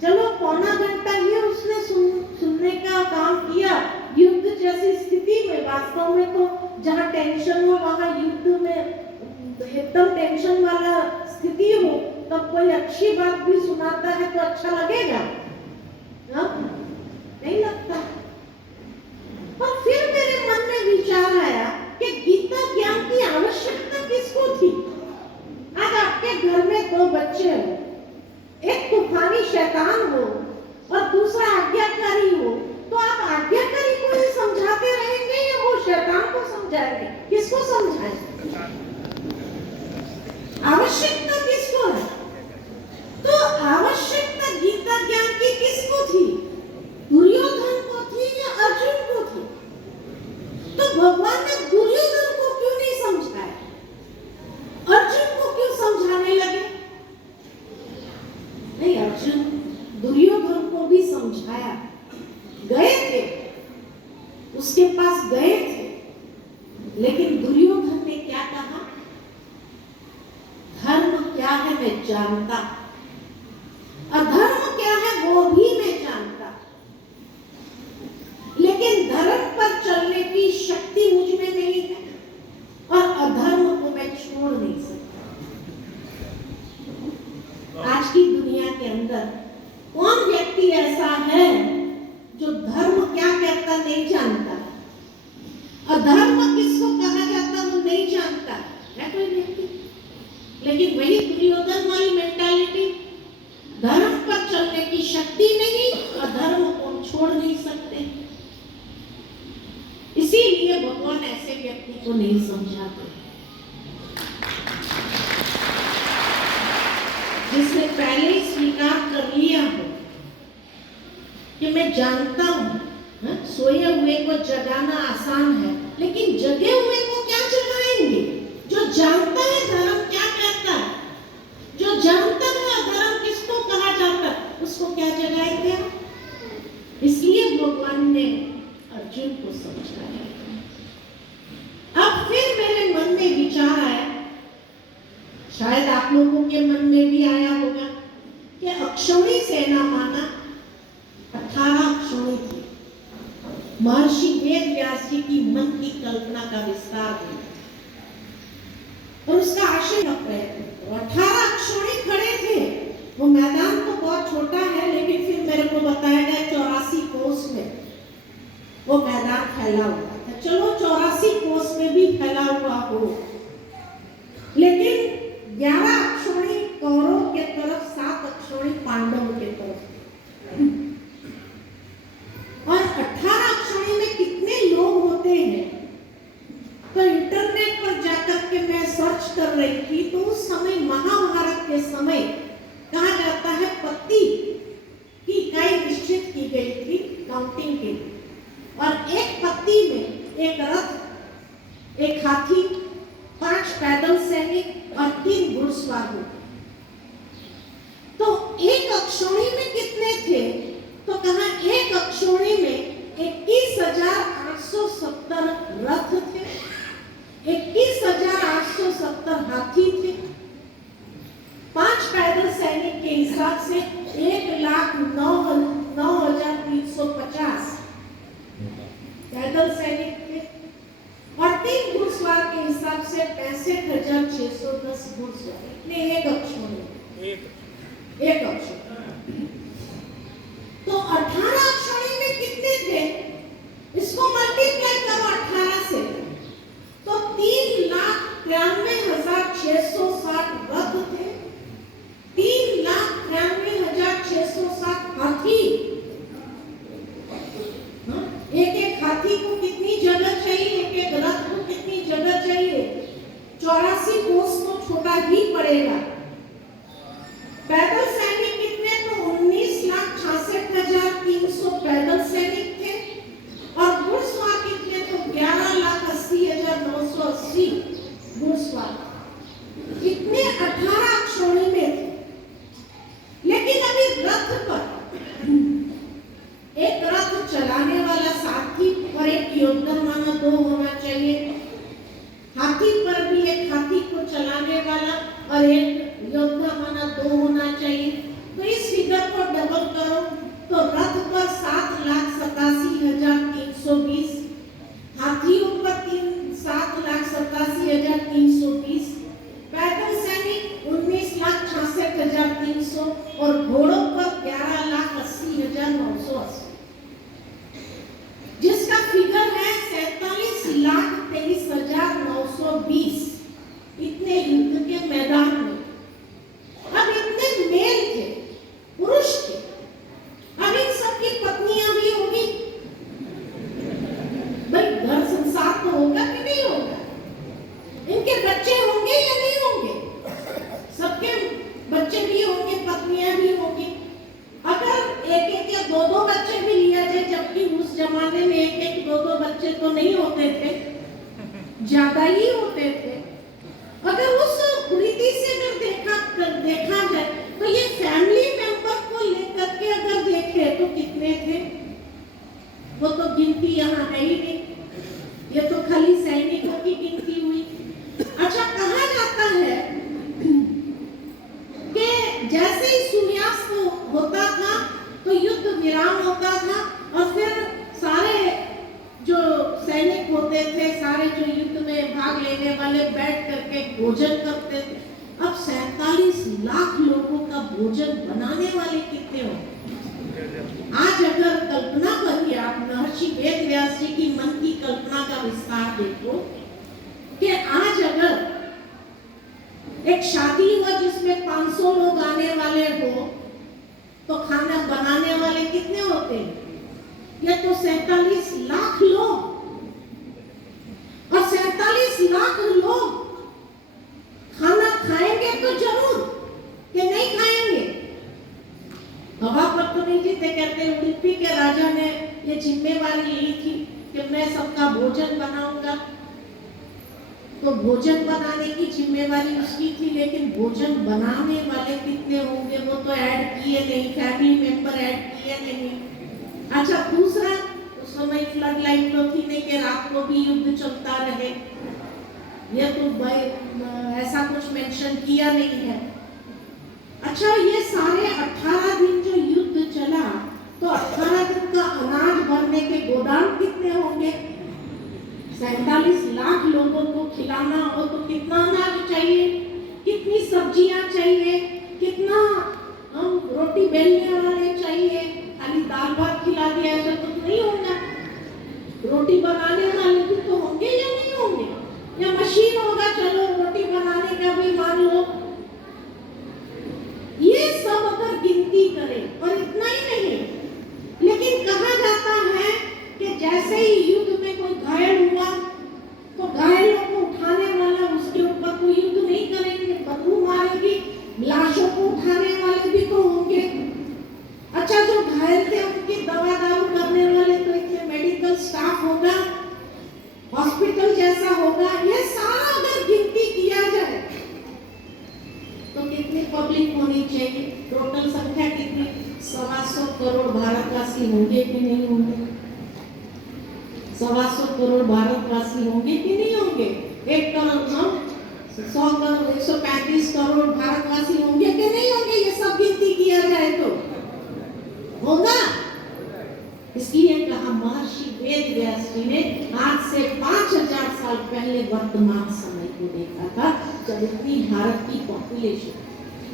चलो पौना घंटा ही उसने सुनने का काम किया। युद्ध जैसी स्थिति में, वास्तव में तो जहाँ टेंशन हो वहाँ युद्ध में एकदम टेंशन वाला स्थिति हो तब कोई अच्छी बात भी सुनाता है तो अच्छा लगेगा ना? नहीं लगता। पर फिर मेरे मन में विचार आया कि गीता ज्ञान की आवश्यकता किसको थी? आज आपके घर में दो बच्चे हो, एक तूफानी शैतान हो और दूसरा आज्ञाकारी हो, तो आप आज्ञाकारी को ही समझाते रहेंगे या वो शैतान को समझाएंगे? किसको समझाएंगे? आवश्यकता किसको है? तो आवश्यकता गीता ज्ञान की किसको थी? दुर्योधन को थी या अर्जुन को थी? तो भगवान ने दुर्योधन को क्यों नहीं समझाया? अर्जुन को क्यों समझाने लगे? नहीं, अर्जुन दुर्योधन को भी समझाया, गए थे, उसके पास गए थे, लेकिन दुर्योधन ने क्या कहा? धर्म क्या है मैं जानता, अधर्म क्या है वो भी मैं जानता, लेकिन धर्म पर चलने की शक्ति मुझ में नहीं है और अधर्म को मैं छोड़ नहीं सकता। आज की दुनिया के अंदर कौन व्यक्ति ऐसा है जो धर्म क्या कहता नहीं जानता, अधर्म किसको कहा जाता वो नहीं जानता है कोई व्यक्ति? लेकिन वही दुर्योधन वाली मेंटालिटी, धर्म पर चलने की शक्ति नहीं, अधर्म को हम छोड़ नहीं सकते। इसीलिए भगवान ऐसे व्यक्ति को नहीं समझाते। जिसने पहले ही स्वीकार कर लिया हो कि मैं जानता हूं, सोए हुए को जगाना आसान है, लेकिन जगे हुए को क्या जगाएंगे? जो जानता है धर्म क्या कहता है, जो जानता है धर्म किसको कहा जाता है, उसको क्या जगाएंगे? इसलिए भगवान ने अर्जुन को समझाया। अब फिर मेरे मन में विचार आया, शायद आप लोगों के मन में भी आया होगा कि अक्षौणी सेना माना 18 अक्षौणी थी। महर्षि वेद व्यास जी की मन की कल्पना का विस्तार हुआ और उसका आशय रख रहे थे। 18 अक्षौणी खड़े थे। वो मैदान तो बहुत छोटा है, लेकिन फिर मेरे को बताया गया 84 कोस में वो मैदान फैला हुआ था। चलो 84 कोस में भी फैला हुआ हो, लेकिन 11 अक्षौणी कौरव के तरफ, 7 अक्षौणी पांडव के तरफ। और 18 अक्षौणी में कितने लोग होते हैं? तो इंटरनेट पर जाकर के मैं सर्च कर रही थी, तो उस समय महाभारत के समय कहा जाता है पत्ती की इकाई निश्चित की गई थी काउंटिंग के लिए, और एक पत्ती में एक रथ, एक हाथी, 5 पैदल सैनिक और 3 घुड़सवार होते। तो एक अक्षौणी में कितने थे? तो कहा एक अक्षौणी में 21,870 रथ थे, 21,870 हाथी थे, 5 पैदल पैदल सैनिक थे और 3 घुड़सवार के हिसाब से 65,610 घुड़सवार। इतने एक अक्षर में, एक अक्षर। तो 18 अक्षर में कितने थे? इसको मल्टीप्लाई करो 18 से, तो 3,93,660 रथ थे, 3,93,660 हाथी। एक एक हाथी को कितनी जगह चाहिए, एक एक रथ को कितनी जगह चाहिए? 84 कोस तो छोटा ही पड़ेगा। पैदल सैनिक कितने? तो 19,66,300 पैदल सैनिक थे और घुड़सवार कितने? तो 11,80,980 घुड़सवार। इतने 18 अक्षौणी में थे। लेकिन अभी रथ पर एक रथ चलाने वाला साथी और एक योद्धा माना 2 होना चाहिए। हाथी पर भी एक हाथी को चलाने वाला और एक योद्धा माना 2 होना चाहिए। तो इस फिगर को डबल करो तो रथ पर 7,87,320, हाथियों पर 7,87,320, पैदल सैनिक 19,66,300 और घोड़ों पर 11,80,980, जिसका फिगर है 47,23,920। इतने युद्ध के मैदान में अब इतने मेल थे, पुरुष थे। अब इन सबकी पत्नियां भी होंगी। भाई घर संसार तो होगा कि नहीं होगा? इनके बच्चे होंगे या नहीं होंगे? सबके बच्चे भी होंगे, पत्नियां भी होंगी। अगर एक एक या 2-2 बच्चे भी लिया जाए, जबकि उस जमाने में 1-1 2-2 बच्चे तो नहीं होते थे, ज्यादा ही होते थे। अगर उस रीति से अगर देखा जाए तो ये फैमिली मेंबर को लेकर के अगर देखे तो कितने थे? वो तो गिनती यहाँ है ही नहीं, ये तो खाली सैनिकों की गिनती हुई। अच्छा, कहा जाता है कि जैसे ही सूर्यास्त होता था तो युद्ध विराम होता था और फिर सारे जो सैनिक होते थे, सारे जो युद्ध में भाग लेने वाले बैठ करके भोजन करते थे। अब 47 लाख लोगों का भोजन बनाने वाले कितने होंगे? आज अगर कल्पना करिए आप, महर्षि वेदव्यास जी की मन की कल्पना का विस्तार देखो कि आज अगर एक शादी हुआ जिसमें 500 लोग आने वाले हो तो खाना बनाने वाले कितने होते हैं? ये तो 47 लाख लोग, और 47 लाख लोग खाना खाएंगे तो जरूर कि नहीं खाएंगे? हवा पर तो नहीं जीते। कहते उडुपी के राजा ने ये जिम्मेवारी ली थी कि मैं सबका भोजन बनाऊंगा, तो भोजन बनाने की जिम्मेवारी उसकी थी, लेकिन भोजन बनाने वाले कितने होंगे वो तो ऐड किए नहीं, फैमिली मेंबर ऐड किए नहीं। अच्छा, दूसरा, उस समय फ्लड लाइट तो थी नहीं कि रात को भी युद्ध चलता रहे, ये तो ऐसा कुछ मेंशन किया नहीं है। अच्छा, ये सारे 18 दिन जो युद्ध चला तो 18 दिन का अनाज भरने के गोदाम कितने होंगे? 47 लाख लोगों को खिलाना हो तो कितना अनाज चाहिए, कितनी सब्जियां चाहिए, कितना रोटी बेलने वाले चाहिए? खाली दाल भात खिला दिया ऐसा तो नहीं होगा। रोटी बनाने वाले भी तो होंगे या नहीं होंगे? या मशीन होगा चलो रोटी बनाने का भी मान लो। ये सब अगर गिनती करें, और इतना ही नहीं, लेकिन कहा जाता है कि जैसे ही युद्ध में कोई घायल हुआ तो घायलों को उठाने वाला उसके ऊपर कोई युद्ध नहीं करेंगे, बदबू मारेगी। लाशों को उठाने वाले भी तो होंगे। अच्छा, जो घायल थे उनकी दवा दारू करने वाले तो इतने मेडिकल स्टाफ होगा, हॉस्पिटल जैसा होगा। ये सारा अगर गिनती किया जाए तो कितनी पब्लिक होनी चाहिए? टोटल संख्या कितनी? 125 करोड़ भारतवासी होंगे कि नहीं होंगे? 125 करोड़ भारतवासी होंगे कि नहीं होंगे? 1 करोड़ 100 करोड़ 135 करोड़ भारतवासी होंगे कि नहीं होंगे? ये सब गिनती किया जाए तो होगा। इसलिए कहा महर्षि वेदव्यास जी ने ने आज से 5000 साल पहले वर्तमान समय को देखा था, जब इतनी भारत की पॉपुलेशन।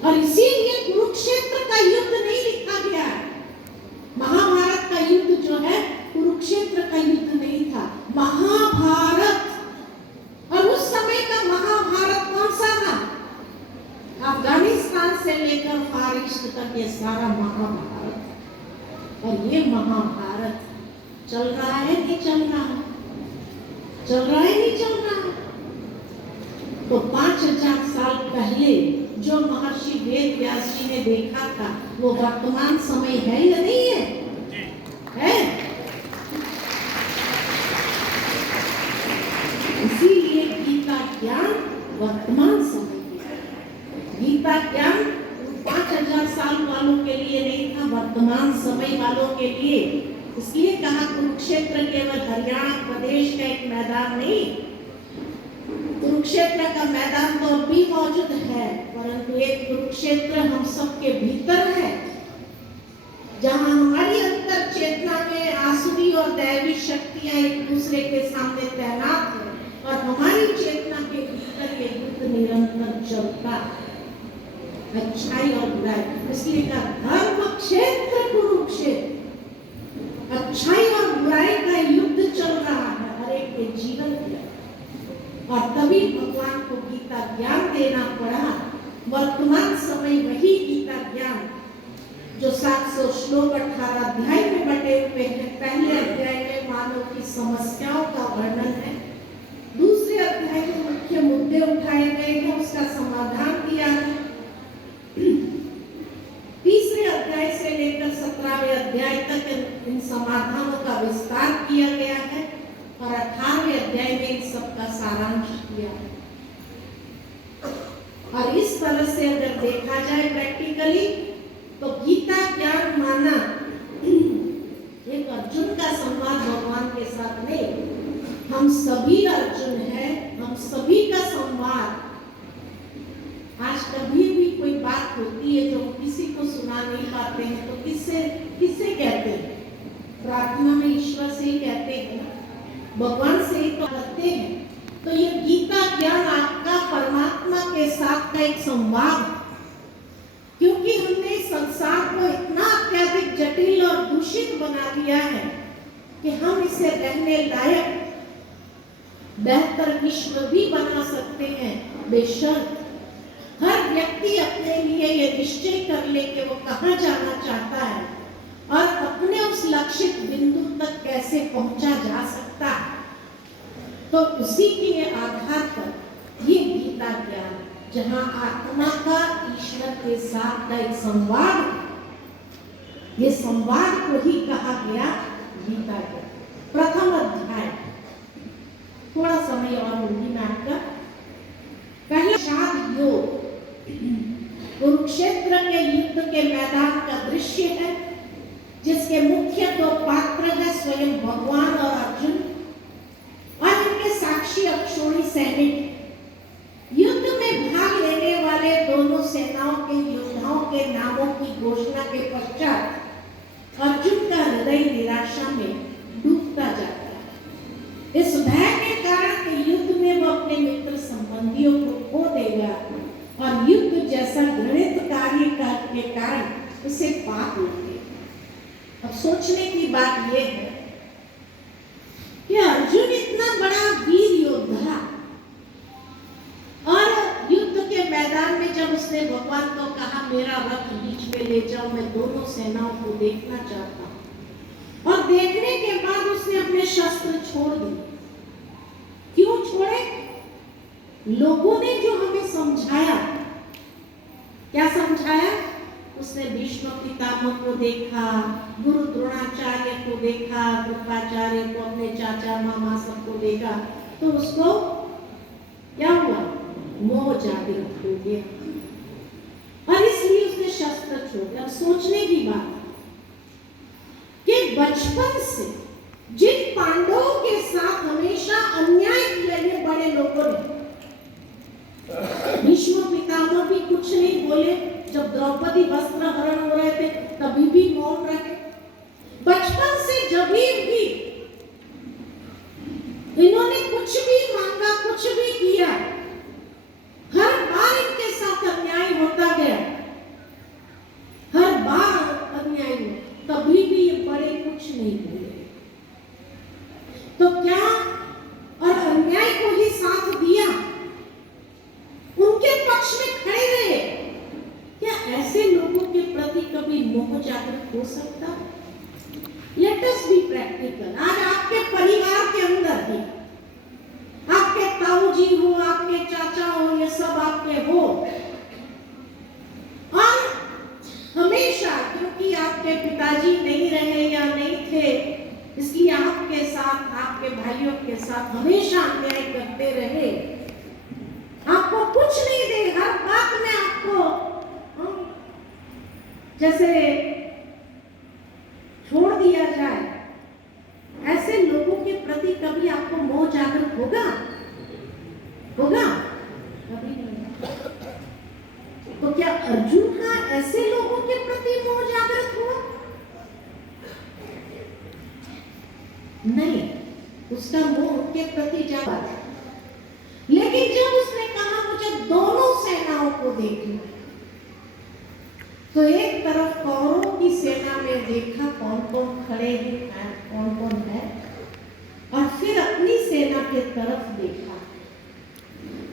और इसीलिए कुरुक्षेत्र का युद्ध नहीं लिखा गया है। महाभारत का युद्ध जो है कुरुक्षेत्र का युद्ध नहीं था, महाभारत। और उस समय का महाभारत कौन सा था? अफगानिस्तान से लेकर फार ईस्ट तक ये सारा महाभारत। और ये महाभारत चल रहा है कि चल रहा है? चल रहा है नहीं चल रहा है? तो 5000 साल पहले जो महर्षि वेद व्यास जी ने देखा था वो वर्तमान समय है या नहीं है? है। इसीलिए गीता ज्ञान वर्तमान समय की। गीता ज्ञान 5000 साल वालों के लिए नहीं था, वर्तमान समय वालों के लिए। इसलिए कहा कुरुक्षेत्र केवल हरियाणा प्रदेश का एक मैदान नहीं, कुरुक्षेत्र का मैदान तो अभी मौजूद है, परंतु एक कुरुक्षेत्र हम सबके भीतर है, जहां हमारी अंतर चेतना में आसुरी और दैवी शक्तियां एक दूसरे के सामने तैनात है, और हमारी चेतना के भीतर ये युद्ध निरंतर चलता है, अच्छाई और बुराई। इसलिए कहा धर्म क्षेत्र कुरुक्षेत्र, अच्छाई और बुराई का युद्ध चल रहा है हर एक के जीवन में। और तभी भगवान को गीता ज्ञान देना पड़ा। वर्तमान समय वही गीता ज्ञान जो 700 श्लोक 18 अध्याय में बटे हुए हैं। पहले अध्याय में मानव की समस्याओं का वर्णन है, दूसरे अध्याय में मुख्य मुद्दे उठाए गए हैं, उसका समाधान दिया है, तीसरे अध्याय से लेकर 17वें अध्याय तक इन समाधानों का विस्तार किया गया है, और 18वें अध्याय में इन सबका सारांश किया है। और इस तरह से अगर देखा जाए प्रैक्टिकली तो गीता ज्ञान माना एक अर्जुन का संवाद भगवान के साथ नहीं, हम सभी अर्जुन हैं, हम सभी का संवाद। आज कभी भी कोई बात होती है जो किसी को सुना नहीं पाते हैं तो किससे कहते हैं? प्रार्थना में ईश्वर से ही कहते हैं, भगवान से ही तो करते हैं। तो ये गीता ज्ञान आपका परमात्मा के साथ का एक संवाद, क्योंकि हमने संसार को इतना अत्यधिक जटिल और दूषित बना दिया है कि हम इसे रहने लायक बेहतर विश्व भी बना सकते हैं, बेशर्त हर व्यक्ति अपने लिए ये निश्चय कर ले कि वो कहाँ जाना चाहता है और अपने उस लक्षित बिंदु तक कैसे पहुंचा जा सकता है। तो उसी के आधार पर ये गीता ज्ञान, जहां आत्मा का ईश्वर के साथ का एक संवाद, ये संवाद को ही कहा गया गीता ज्ञान। प्रथम अध्याय, थोड़ा समय और होगी मैं आपका। पहला शाद योग कुरुक्षेत्र के युद्ध के मैदान का दृश्य है, जिसके मुख्य दो पात्र हैं स्वयं भगवान और अर्जुन, और इनके साक्षी अक्षोणी सैनिक। युद्ध में भाग लेने वाले दोनों सेनाओं के योद्धाओं के नामों की घोषणा के पश्चात अर्जुन का हृदय निराशा में डूबता जाता है। इस भय के कारण कि युद्ध में वो अपने मित्र संबंधियों को खो देगा और युद्ध जैसा घृणित कार्य के कारण उसे पाप लगे। अब सोचने की बात यह है कि अर्जुन इतना बड़ा वीर योद्धा, और युद्ध के मैदान में जब उसने भगवान को कहा मेरा रथ बीच में ले जाओ, मैं दोनों सेनाओं को देखना चाहता हूं, और देखने के बाद उसने अपने शस्त्र छोड़ दिए। क्यों छोड़े? लोगों ने जो हमें समझाया, क्या समझाया? उसने भीष्म पितामह को देखा, गुरु द्रोणाचार्य को देखा, कृपाचार्य को, अपने चाचा मामा सबको देखा, तो उसको क्या हुआ? मोह जागृत हो गया, और इसलिए उसने शस्त्र छोड़ दिया। अब सोचने की बात कि बचपन से जिन पांडवों के साथ हमेशा अन्याय किए गए बड़े लोगों ने, भीष्म पितामह भी कुछ नहीं बोले, जब द्रौपदी वस्त्र हरण हो रहे थे तभी भी मौन रहे। बचपन से जब भी कुछ भी मांगा, कुछ भी किया, हर बार इनके साथ अन्याय होता गया, हर बार अन्याय हुआ, कभी भी ये बड़े कुछ नहीं बोले। तो क्या और अन्याय को ही साथ दिया, उनके पक्ष में खड़े रहे। क्या ऐसे लोगों के प्रति कभी मोह जागृत हो सकता? Let us be practical. आज आपके परिवार के अंदर ही, आपके ताऊ जी हो, आपके चाचा हो, ये सब आपके हो, और हमेशा, क्योंकि आपके पिताजी नहीं रहे या नहीं थे, इसलिए आपके साथ, आपके भाइयों के साथ हमेशा अन्याय करते रहे, आपको कुछ नहीं दे, हर बात में आपको जैसे छोड़ दिया जाए, ऐसे लोगों के प्रति कभी आपको मोह जागृत होगा? कभी नहीं। तो क्या अर्जुन का ऐसे लोगों के प्रति मोह जागृत हुआ? नहीं, उसका मोह उनके प्रति जागा। लेकिन जब उसने कहा मुझे दोनों सेनाओं को देखना, तो एक तरफ कौरवों की सेना में देखा कौन कौन खड़े हैं, कौन कौन है, और फिर अपनी सेना के तरफ देखा,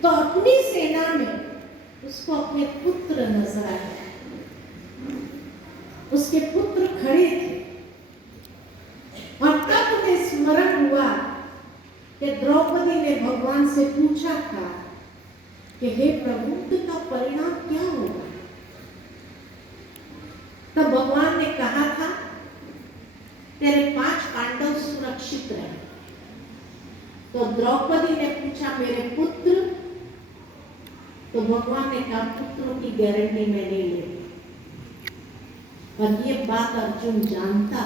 तो अपनी सेना में उसको अपने पुत्र नजर आए। उसके पुत्र खड़े थे, और तब उन्हें स्मरण हुआ कि द्रौपदी ने भगवान से पूछा था कि हे प्रभु, का परिणाम क्या होगा? तब भगवान ने कहा था तेरे 5 पांडव सुरक्षित रहे। तो द्रौपदी ने पूछा मेरे पुत्र? तो भगवान ने कहा पुत्रों की गारंटी मैं नहीं लेती। और ये बात अर्जुन जानता था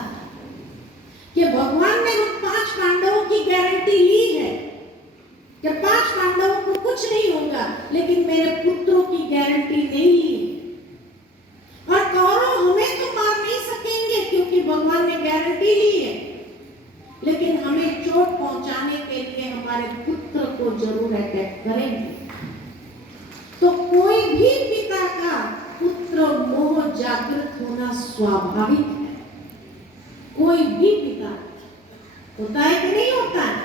कि भगवान ने उन 5 पांडवों की गारंटी ली है कि 5 पांडवों को कुछ नहीं होगा, लेकिन मेरे पुत्रों की गारंटी नहीं ली। और कौरव हमें तो मार नहीं सकेंगे क्योंकि भगवान ने गारंटी ली है, लेकिन हमें चोट पहुंचाने के लिए हमारे पुत्र को जरूर अटैक करेंगे। तो कोई भी पिता का पुत्र मोह जागृत होना स्वाभाविक है। कोई भी पिता होता है कि नहीं होता है?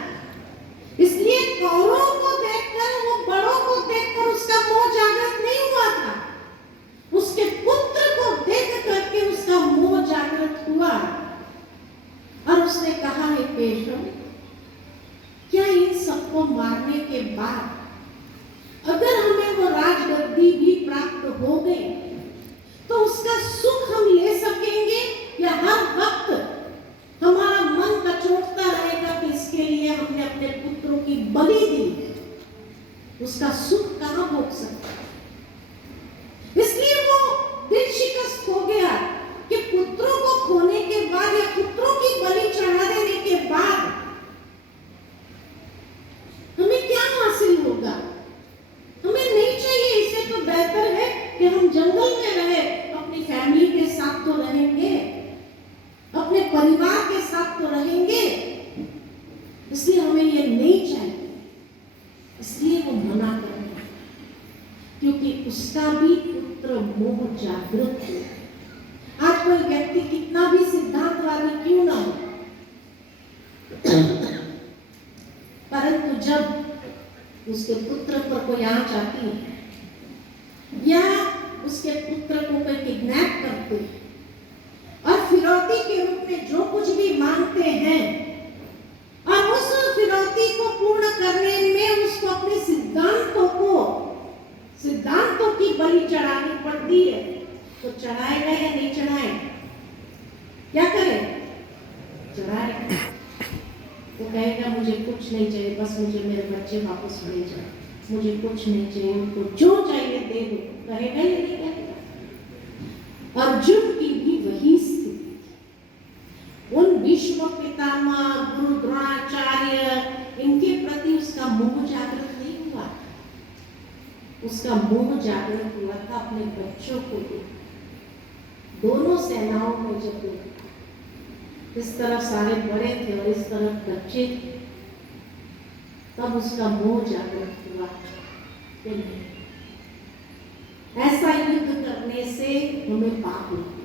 इसलिए कौरवों को देखकर, वो बड़ों को देखकर उसका मोह जागृत नहीं हुआ था, उसके पुत्र को देख करके उसका मोह जागृत हुआ। और उसने कहा है केशव, क्या इन सबको मारने के बाद अगर हमें वो राजगद्दी भी प्राप्त हो गई तो उसका सुख हम ले सकेंगे, या हर वक्त हमारा मन कचोटता रहेगा कि इसके लिए हमने अपने पुत्रों की बलि दी? उसका सुख कहां भोग सकता है? इसलिए वो दिल शिकस्त हो गया कि पुत्रों को खोने के बाद या पुत्रों की बलि चढ़ा देने के बाद हमें क्या हासिल होगा? हमें नहीं चाहिए। इससे तो बेहतर है कि हम जंगल में रहे, अपनी फैमिली के साथ तो रहेंगे, अपने परिवार के साथ तो रहेंगे। इसलिए हमें ये नहीं चाहिए, इसलिए वो मना कर रहे हैं, क्योंकि उसका भी पुत्र मोह जागृत है। आज कोई व्यक्ति कितना भी सिद्धांतवादी क्यों ना हो, परंतु जब उसके पुत्र पर कोई आंच आती है या उसके पुत्र को कोई किडनैप करते और फिरौती के रूप में जो कुछ भी मांगते हैं, और उस फिरौती को पूर्ण करने में उसको अपने सिद्धांतों की बलि चढ़ानी पड़ती है, तो चढ़ाएगा या नहीं चढ़ाएगा? क्या करे? चढ़ाएगा। वो कहेगा मुझे कुछ नहीं चाहिए, बस मुझे मेरे बच्चे वापस ले जाए, मुझे कुछ नहीं चाहिए, उनको जो चाहिए दे दो। कहेगा या नहीं कहेगा? अर्जुन की भी वही स्थिति थी। उन भीष्म पितामह, गुरु द्रोणाचार्य, इनके प्रति उसका मोह जागृत नहीं हुआ। उसका मोह जागृत हुआ था अपने बच्चों को लेकर। दोनों सेनाओं में जब देखा, इस तरफ सारे बड़े थे और इस तरफ बच्चे थे, तब उसका मोह जागृत हुआ कि नहीं, ऐसा युद्ध करने से हमें पाप लगते,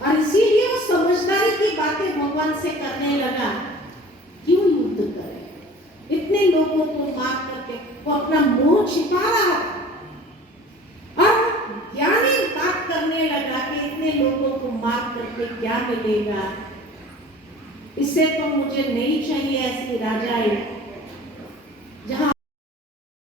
और इसीलिए वो समझदारी की बातें भगवान से करने लगा। क्यों युद्ध करे, इतने लोगों को मार करके वो अपना मोह छिपा रहा था, और ज्ञानी बात करने लगा कि इतने लोगों को मार करके क्या मिलेगा, इससे तो मुझे नहीं चाहिए ऐसी राजाएं।